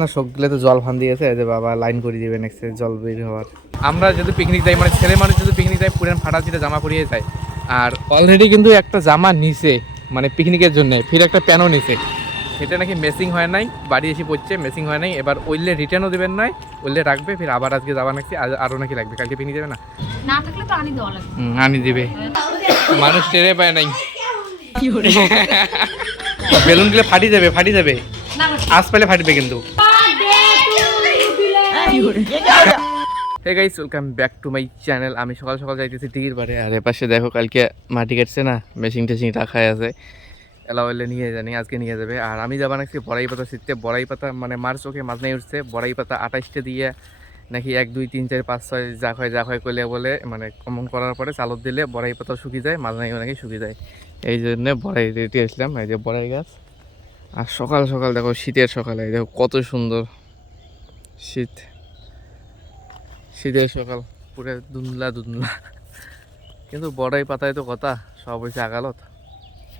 না সবগুলো তো জল ফান দিয়েছে যে বাবা লাইন করে দিবে নেক্সট জল বের হওয়ার। আমরা যদি পিকনিক যাই মানে ছেলে মানুষ যদি পিকনিক যাই পুরান ফাটা চিটা জামা পরিয়ে যায়। আর অলরেডি কিন্তু একটা জামা নিছে মানে পিকনিকের জন্য, ফির একটা প্যানও নিছে, সেটা নাকি মেসিং হয় নাই, বাড়ি এসে পড়ছে মেসিং হয় নাই। এবার ওইলে রিটার্নও দেবেন নয়, ওইলে রাখবে, ফির আবার আজকে যাওয়া নাকি আরও নাকি লাগবে, কালকে পিকনিক যাবে না, না থাকলে তো আনি দেওয়া লাগবে। আনি দিবে, মানুষ টেরে পায় নাই। বেলুন দিলে ফাটি যাবে, ফাটি যাবে, আজ পেলে ফাটবে কিন্তু। Hey guys, welcome back to my channel. আমি সকাল সকাল যাইতেছি টিকির বাড়ি, আর এপাশে দেখো কালকে মাটি কাটছে না, মেশিন টেশিন রাখাই আছে, এলা হইলে নিয়ে জানি আজকে নিয়ে যাবে। আর আমি যাবা নাকি বড়াই পাতা শীততে, বড়াই পাতা মানে মার চোখে মাছ নেই উঠছে, বড়াই পাতা 28টে দিয়ে নাকি 1 2 3 4 5 6 যা হয় করলে বলে, মানে কমন করার পরে চালত দিলে বড়াই পাতা শুকিয়ে যায়, মাছ নাই নাকি শুকিয়ে যায়। এই জন্য বড়াই রেডি আসলাম, এই যে বড়াই গাছ। আর সকাল সকাল দেখো, শীতের সকালে দেখো কত সুন্দর শীত, শীতের সকাল পুরো দুনলা দুনলা। কিন্তু বড়াই পাতায় তো কথা সব হয়েছে আগালত।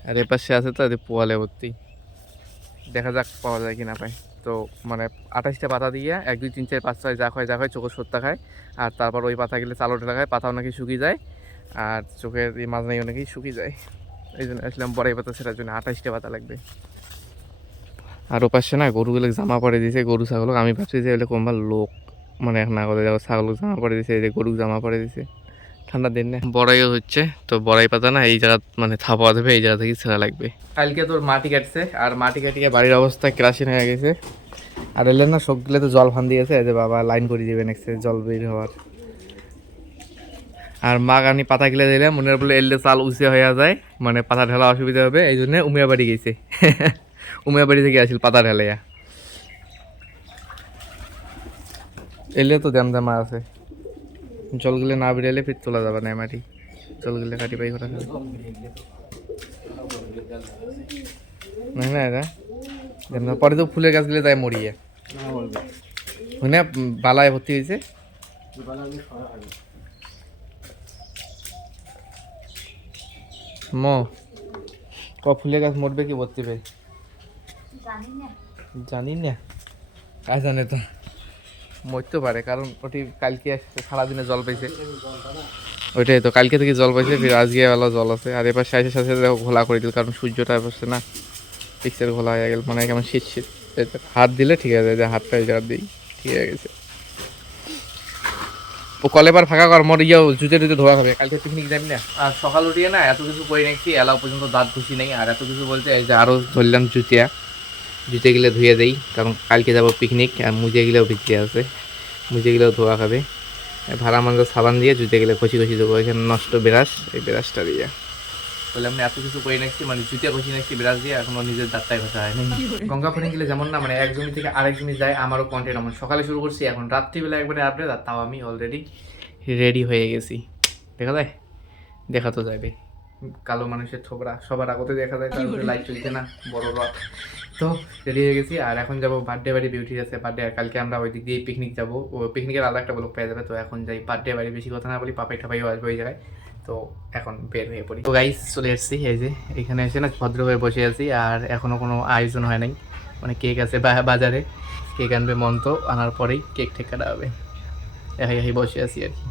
আর এপাশে আছে তো পোয়ালে ভর্তি, দেখা যাক পাওয়া যায় কি না পাই। তো মানে 28টা পাতা দিয়ে 1 2 3 4 5 6 যা হয় চোখের সত্তা খায়। আর তারপর ওই পাতা গেলে চালোটে লাগায়, পাতাও নাকি শুকিয়ে যায়, আর চোখের এই মাছ নাই নাকি শুকিয়ে যায়। এই জন্য আসলাম বড়াই পাতা সেটার জন্য 28টা পাতা লাগবে। আর ওপাশে না গরুগুলো জামা পরে দিয়েছে, গরু ছাগল। আমি ভাবছি যে এগুলো কোনবার লোক মানে এক না করে যাবো, ছাগল জামা পরে দিয়েছে, এই যে গরু জামা পরে দিয়েছে, ঠান্ডার দিন না। বড়াইও হচ্ছে, তো বড়াই পাতা না এই জায়গা মানে থাপা দেবে, এই জায়গা থেকে ছেঁড়া লাগবে। কালকে তোর মাটি কাটছে, আর মাটি কাটিয়ে বাড়ির অবস্থা কেরাসিন হয়ে গেছে। আর এলে না সবগুলো তো জল ফান দিয়েছে যে বাবা লাইন করে দিবে নেক্সট জল বের হওয়ার। আর মা গানি পাতা গিলে দিলে মনে বলে এলে চাল উঁচে হয়ে যায়, মানে পাতা ঢালা অসুবিধা হবে, এই জন্য উমিয়া বাড়ি গেছে। উমিয়া বাড়ি থেকে আসিল পাতা ঢালাইয়া, এলে তো দাম দামা আছে। জলগুলো না বেরোলে ফির তোলা যাবে না মাটি, জলগুলো কাটি পাই করা যাবে না এটা। পরে তো ফুলের গাছগুলো তাই মরিয়ে মানে বালায় ভর্তি হয়েছে। ফুলের গাছ মরবে কি ভর্তি পাই জানি না, কাজ জানে তো মরতে পারে, কারণ ওটি কালকে সারাদিনে জল পাইছে, ওইটাই তো কালকে থেকে জল পাইছে, ফির আজকে বেলা জল আছে। আর এবার সাথে সাথে দেখো ঘোলা করে দিল, কারণ সূর্যটা বসছে না, পিক্সেল ঘোলা হয়ে গেল, মানে কেমন শীত শীত। হাত দিলে ঠিক আছে, যে হাতটা এই জায়গা দিই ঠিক হয়ে গেছে। ও কলেবার ফাঁকা কর, মোর ইয়ে জুতে টুতে ধোয়া হবে, কালকে পিকনিক যাবি না। আর সকাল উঠিয়ে না এত কিছু করে নিচ্ছি, এলাও পর্যন্ত দাঁত ঘুষি নেই। আর এত কিছু বলতে এই যে আরও ধরলাম জুতে গেলে ধুয়ে দেই, কারণ কালকে যাবো পিকনিক। আর মুজে গেলেও ভিজে আছে, মুজে গেলেও ধোয়া খাবে। ভাড়া মাংস সাবান দিয়ে জুতে গেলে ঘষি দেবো, এখানে নষ্ট ব্রাশ, এই ব্রাশটা দিয়ে বলে আমি এত কিছু করে নিচ্ছি, মানে জুতে ঘষি নিচ্ছি ব্রাশ দিয়ে, এখনো নিজের দাঁতটাই ঘষা হয় না। গঙ্গা ফোনে গেলে যেমন না মানে এক জমি থেকে আরেক জমি যায়, আমারও কন্টেন্ট এমন সকালে শুরু করছি, এখন রাত্রিবেলা একবারে আপডেট। আর তাও আমি অলরেডি রেডি হয়ে গেছি, দেখা যায়, দেখা তো যাবে। কালো মানুষের ছোকরা সবার আগতে দেখা যায়, তার লাইট চলছে না, বড় রাত। তো রেডি হয়ে গেছি, আর এখন যাবো বার্থডে বাড়ি, বিউটির আছে বার্থডে। আর কালকে আমরা ওই দিক দিয়ে পিকনিক যাবো, ও পিকনিকের আলাদা একটা ব্লগ পেয়ে যাবে। তো এখন যাই বার্থডে বাড়ি, বেশি কথা না বলি, পাপাই ঠাপাইও আসবে ওই জায়গায়। তো এখন বের হয়ে পড়ি। তো গাইস চলে এসেছি, এই যে এখানে এসে না ভদ্র হয়ে বসে আছি। আর এখনও কোনো আয়োজন হয় নাই, মানে কেক আছে বাজারে, কেক আনবে মন্ত, আনার পরেই কেক ঠেক কাটা হবে। একাই বসে আছি আর কি,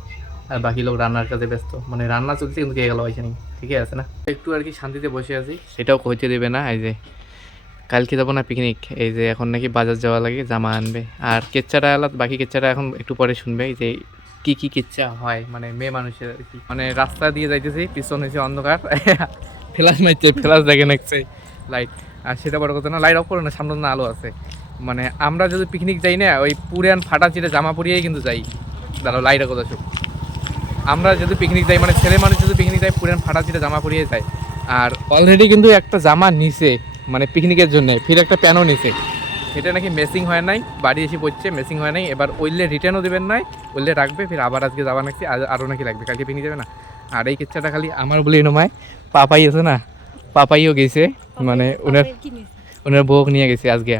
আর বাকি লোক রান্নার কাজে ব্যস্ত, মানে রান্না চলছে কিন্তু কেক হয়েছে নি, ঠিকই আছে না, একটু আর কি শান্তিতে বসে আছি। সেটাও কইতে দেবে না, এই যে কালকে যাবো না পিকনিক, এই যে এখন নাকি বাজার যাওয়া লাগে, জামা আনবে। আর কেচ্চাটা আলাদা, বাকি কেচ্চাটা এখন একটু পরে শুনবে, এই যে কি কি কেচ্চা হয় মানে মেয়ে মানুষের আর কি। মানে রাস্তা দিয়ে যাইতেছি, পিছন হয়েছে অন্ধকার, ফ্ল্যাশ মারছে, ফ্ল্যাশ দেখে নাকছে লাইট। আর সেটা বড় কথা না, লাইট অফ করে না, সামনে না আলো আছে। মানে আমরা যদি পিকনিক যাই না, ওই পুরান ফাটা চিটে জামা পরিয়েই কিন্তু যাই। দাঁড়াও লাইটের কথা শুন, আমরা যদি পিকনিক যাই মানে ছেলে মানুষ যদি পিকনিক যাই পুরান ফাটা চিটে জামা পরিয়ে যায়। আর অলরেডি কিন্তু একটা জামা নিছে মানে পিকনিকের জন্য, ফির একটা প্যানও নিছে, সেটা নাকি মেসিং হয় নাই, বাড়ি এসে পড়ছে মেসিং হয় নাই। এবার ওইলে রিটার্নও দেবেন নয়, ওইলে রাখবে, ফির আবার আজকে যাওয়া নাকি আরও নাকি লাগবে, কালকে পিকনিক যাবে না। আর এই কিচ্ছাটা খালি আমার বলে নয়, পাপাই আছে না, পাপাইও গেছে, মানে ওনার বউ নিয়ে গেছে আজকে,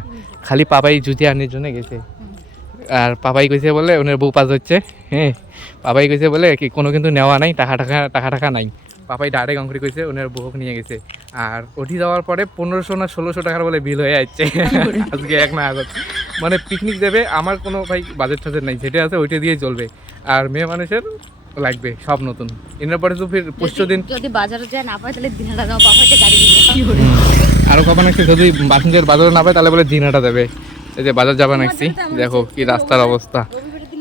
খালি পাপাই জুতি আনার জন্য গেছে। আর পাপাই কইছে বলে ওনার বউ পাস হচ্ছে, হ্যাঁ পাপাই কইছে বলে কি কোনো কিন্তু নেওয়া নাই, টাকা নাই, পাপাই ডাইরেক্ট অঙ্কুরি কইছে ওনার বউক নিয়ে গেছে আর ওটি যাওয়ার পরে 1500 না 1600 টাকার বলে বিল হয়ে যাচ্ছে আজকে এক না আগত মানে পিকনিক দেবে আমার কোনো ভাই বাজেট টাজেট নাই যেটা আছে ওইটা দিয়েই চলবে আর মেয়ে মানুষের লাগবে সব নতুন এর পরে তো ফির 25 দিন যদি বাজারে যায় না পায় তাহলে দিনটা দাও পাপাইতে গাড়ি নিয়ে আরো কবা নাকছি যদি বাসিন্দের বাজারে না পায় তাহলে বলে দিনাটা দেবে এই যে বাজার যাবা নাকছি দেখো কি রাস্তার অবস্থা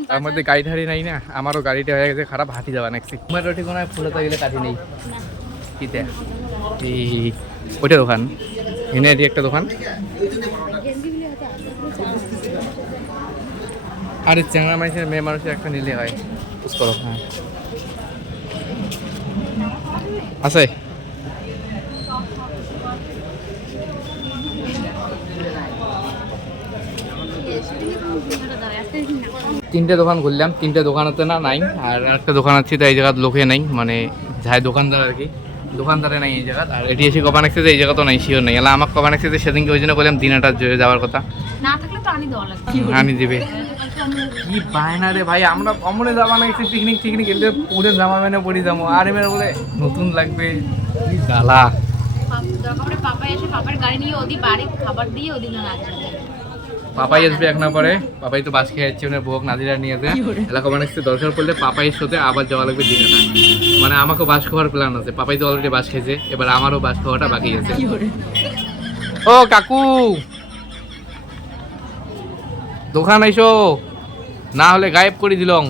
তার মধ্যে গাড়ি ঠাড়ি নাই না আমারও গাড়িটা হয়ে গেছে খারাপ হাঁটি যাবা নাকছি তোমার রুটি কোনায় ফুলতে গেলে কাটি নেই কিতে এই ওইটা দোকান এনে এটি একটা দোকান আরে চ্যাংড়া মানুষের মেয়ে মানুষের একটা নিলে হয় বুঝতে হ্যাঁ আছে তিনটে দোকান ঘুরলাম তিনটে দোকানেতে না নাই আর একটা দোকান আছে তো এই জায়গার লোকে নাই মানে যাই দোকানদার আর কি দোকানদারে নাই এই জায়গা আর এটি এসে কবা নাকছে যে এই জায়গা তো নাই শিওর নাই এলা আমাকে কবা নাকছে যে সেদিনকে ওই জন্য বললাম দিনাটা যাওয়ার কথা না থাকলে তো আনি দেওয়া লাগবে আনি দিবে কি বায়না রে ভাই আমরা অমনে যাবা নাকছি পিকনিক টিকনিক এলে পুরে জামা মেনে পড়ি যাবো আর এবার বলে নতুন লাগবে কি জ্বালা দরকার পাপা এসে পাপার গাড়ি নিয়ে ওদি বাড়ি খাবার দিয়ে ওদিন না আসবে পাপাই আসবে এক না পরে পাপাই তো বাস খেয়ে যাচ্ছে ওনার বউক নাজিরা নিয়ে যায় এলাকা মানে দরকার পড়লে পাপাইয়ের সাথে আবার যাওয়া লাগবে দিনেটা মানে আমাকেও বাস খাওয়ার প্ল্যান আছে পাপাই তো অলরেডি বাস খেয়েছে এবার আমারও বাস খাওয়াটা বাকি আছে ও কাকু দোকান আইসো না হলে গায়েব করে দিলং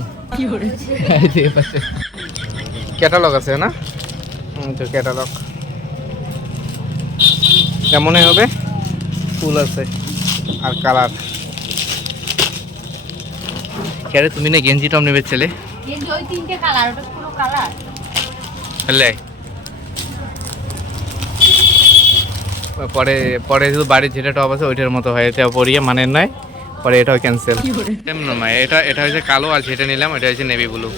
ক্যাটালগ আছে না তো ক্যাটালগ কেমন হবে ফুল আছে আর কালার কেরে তুমি না গেঞ্জি টপ নেবে ছেলে গেঞ্জি ওই তিনটে কালার ওটা পুরো কালার বুঝলে পরে পরে শুধু বাড়ির যেটা টপ আছে ওইটার মতো হয় এটা পরিয়ে মানে নয় পরে এটাও ক্যান্সেল এমন নয় এটা এটা হচ্ছে কালো আর যেটা নিলাম এটা হচ্ছে নেভি ব্লু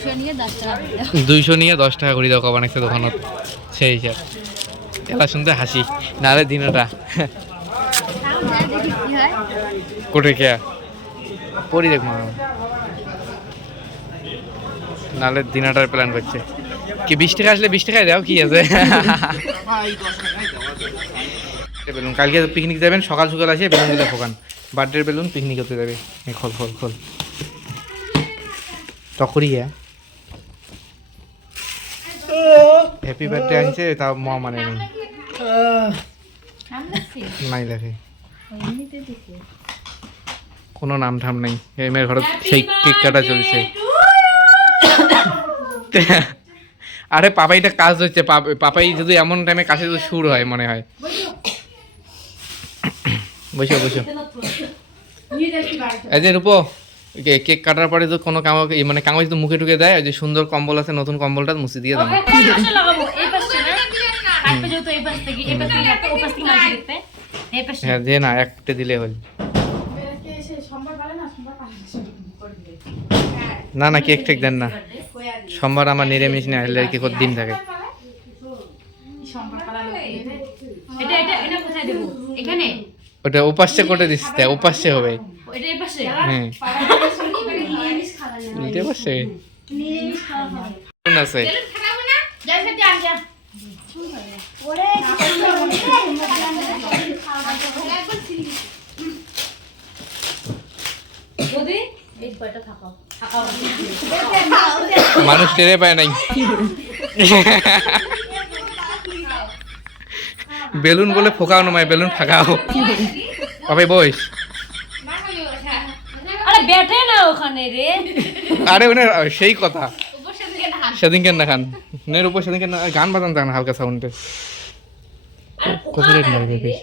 200 নিয়ে 10 টাকা 200 নিয়ে 10 টাকা করে দাও কবান একটা দোকানত সেই হিসাব এলা শুনতে হাসি নাহলে দিনটা কোটে কে পরি দেখ মা নাহলে দিনাটার প্ল্যান করছে কি 20 টাকা আসলে 20 টাকায় দাও কি আছে বেলুন কালকে পিকনিক যাবেন সকাল সকাল আসে বেলুনগুলো ফোকান বার্থডে বেলুন পিকনিক হতে যাবে খোল খোল খোল চকরিয়া হ্যাপি বার্থডে আনছে তাও মা মানে নেই নাই দেখে কোনো নাম ঠাম নাই এই মেয়ের ঘরে সেই কেক কাটা চলছে আরে পাপাইটা কাজ হচ্ছে পাপাই যদি এমন টাইমে কাছে যদি সুর হয় মনে হয় বসো বসো এই যে রূপো কেক কাটার পরে তো কোনো মানে কাগজ তো মুখে ঢুকে দেয় যে সুন্দর কম্বল আছে নতুন কম্বলটা মুছে দিয়ে দাও হ্যাঁ যে না একটা দিলে হল না না কেক টেক দেন না সোমবার আমার নিরামিষ না হলে কি দিন থাকে ওটা উপাস্যে করে দিচ্ছে উপাস্যে হবে হ্যাঁ এটা বসে আছে মানুষ টেরে পায় নাই বেলুন বলে ফোকাও নয় বেলুন ফাঁকাও পাবে বইস আরে বেঠে না ওখানে রে আরে ওনে সেই কথা সেদিন কেন দেখান নের উপর সেদিন কেন গান বাজান দেখান হালকা সাউন্ডে কপিরাইট মারবে বেশ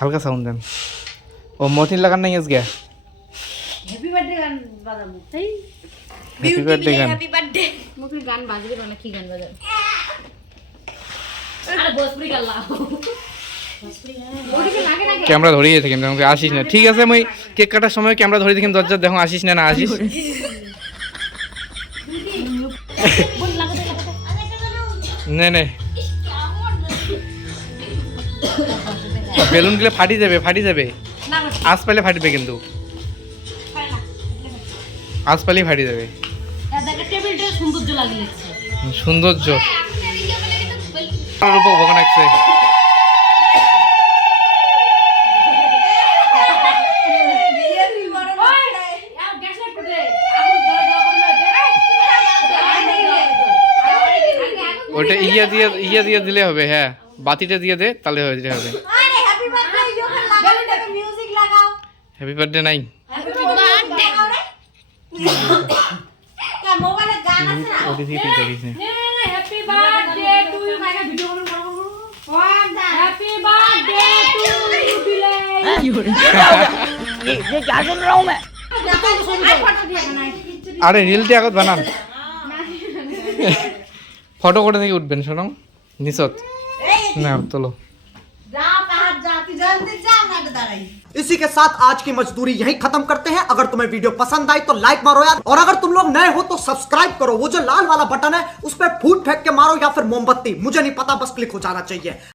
হালকা সাউন্ড দেন ও মতিন লাগান নাই আজকে হ্যাপি বার্থডে গান বাজাবো তাই হ্যাপি বার্থডে গান হ্যাপি বার্থডে মুখে গান বাজবে না কি গান বাজাবে আরে ভোজপুরি গান লাও ক্যামেরা ধরিয়ে থাকেন আমাকে আসিস না ঠিক আছে আমি কেক কাটার সময় ক্যামেরা ধরিয়ে দেখেন দরজা দেখো আসিস না না আসিস নে নে বেলুন গুলো ফাটি যাবে আস পাইলে ফাটবে কিন্তু আজ পালি ফাটি যাবে দেখে টেবিলটা সৌন্দর্য লাগে লাগছে সৌন্দর্য রূপ ভগবান আছে ওটা ইয়া দিয়ে দিলে হবে হ্যাঁ বাতিটা দিয়ে দে তাহলে হয়ে যাবে হবে হ্যাপি বার্থডে নাই ওটি দিয়ে দেখিস না হ্যাপি বার্থডে টু ইউ কাকা ভিডিও কল করো হ্যাপি বার্থডে টু ইউ বিলে ये क्या सुन रहा हूं मैं আরে রিলটি আগত বানান ফটো করে থেকে উঠবেন শোনো নিচত না তোলো इसी के साथ आज की मजदूरी यहीं खत्म करते हैं। अगर तुम्हें वीडियो पसंद आई तो लाइक मारो यार, और अगर तुम लोग नए हो तो सब्सक्राइब करो। वो जो लाल वाला बटन है उस पर फूट फेंक के मारो या फिर मोमबत्ती, मुझे नहीं पता, बस क्लिक हो जाना चाहिए।